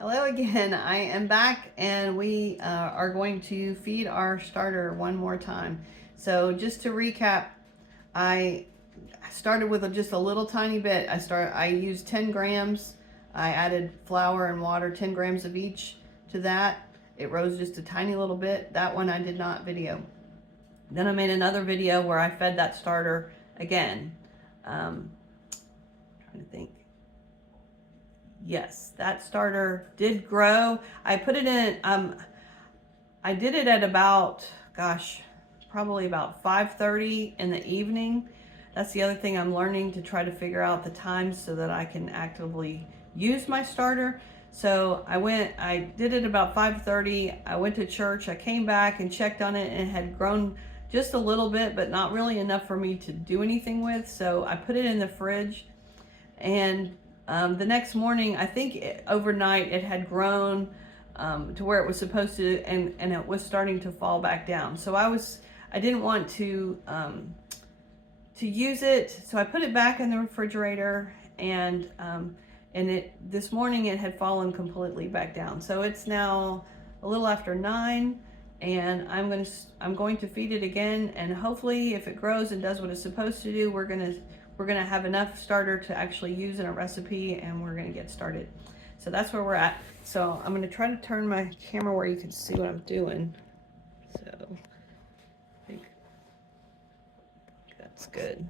Hello again. I am back and we are going to feed our starter one more time. So just to recap, I started with just a little tiny bit. I used 10 grams. I added flour and water, 10 grams of each to that. It rose just a tiny little bit. That one I did not video. Then I made another video where I fed that starter again. Trying to think. Yes, that starter did grow. I put it in, I did it at about, gosh, probably about 5:30 in the evening. That's the other thing I'm learning, to try to figure out the times so that I can actively use my starter. So I did it about 5:30. I went to church. I came back and checked on it, and it had grown just a little bit, but not really enough for me to do anything with. So I put it in the fridge, and the next morning, I think overnight, it had grown to where it was supposed to, and it was starting to fall back down. So I didn't want to use it, so I put it back in the refrigerator, and this morning it had fallen completely back down. So it's now a little after 9, and I'm going to feed it again, and hopefully, if it grows and does what it's supposed to do, we're gonna have enough starter to actually use in a recipe, and we're gonna get started. So that's where we're at. So I'm gonna try to turn my camera where you can see what I'm doing. So I think that's good.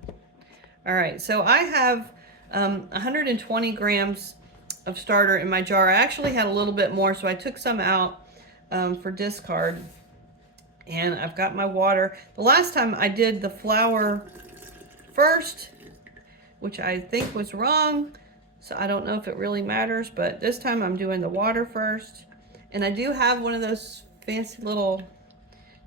All right, so I have 120 grams of starter in my jar. I actually had a little bit more, so I took some out for discard. And I've got my water. The last time I did the flour first, which I think was wrong, so I don't know if it really matters, but this time I'm doing the water first. And I do have one of those fancy little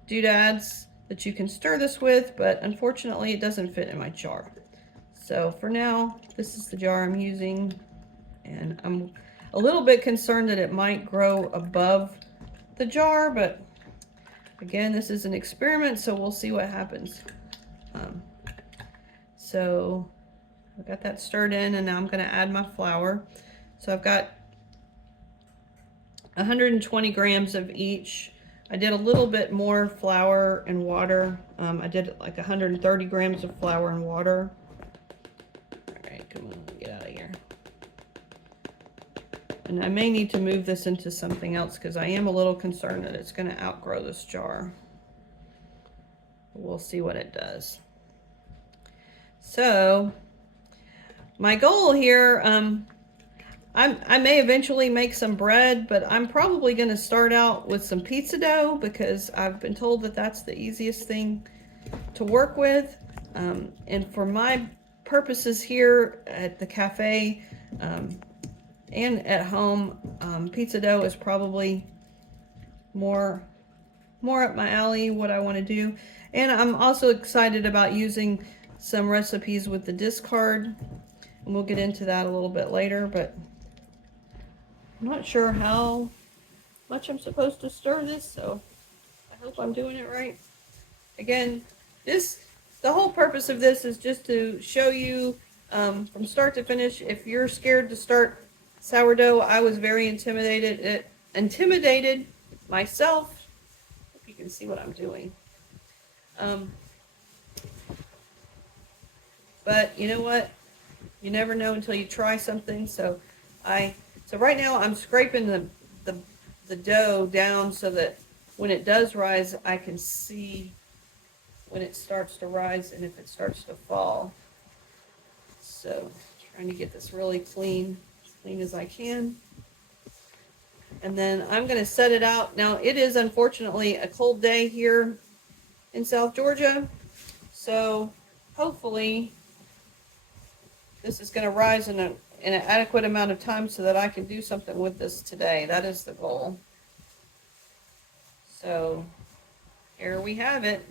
doodads that you can stir this with, but unfortunately it doesn't fit in my jar. So for now, this is the jar I'm using, and I'm a little bit concerned that it might grow above the jar, but again, this is an experiment, so we'll see what happens. So I've got that stirred in, and now I'm going to add my flour. So I've got 120 grams of each. I did a little bit more flour and water. I did like 130 grams of flour and water. All right, come on, get out of here. And I may need to move this into something else because I am a little concerned that it's going to outgrow this jar. We'll see what it does. So my goal here, I may eventually make some bread, but I'm probably going to start out with some pizza dough because I've been told that that's the easiest thing to work with. And for my purposes here at the cafe and at home, pizza dough is probably more up my alley, what I want to do. And I'm also excited about using some recipes with the discard, and we'll get into that a little bit later, but I'm not sure how much I'm supposed to stir this, so I hope I'm doing it right. Again, the whole purpose of this is just to show you from start to finish. If you're scared to start sourdough, I was very intimidated myself. Hope you can see what I'm doing. But you know what? You never know until you try something. So right now I'm scraping the dough down so that when it does rise, I can see when it starts to rise and if it starts to fall. So trying to get this really clean as I can. And then I'm going to set it out. Now it is unfortunately a cold day here in South Georgia. So hopefully this is going to rise in an adequate amount of time so that I can do something with this today. That is the goal. So here we have it.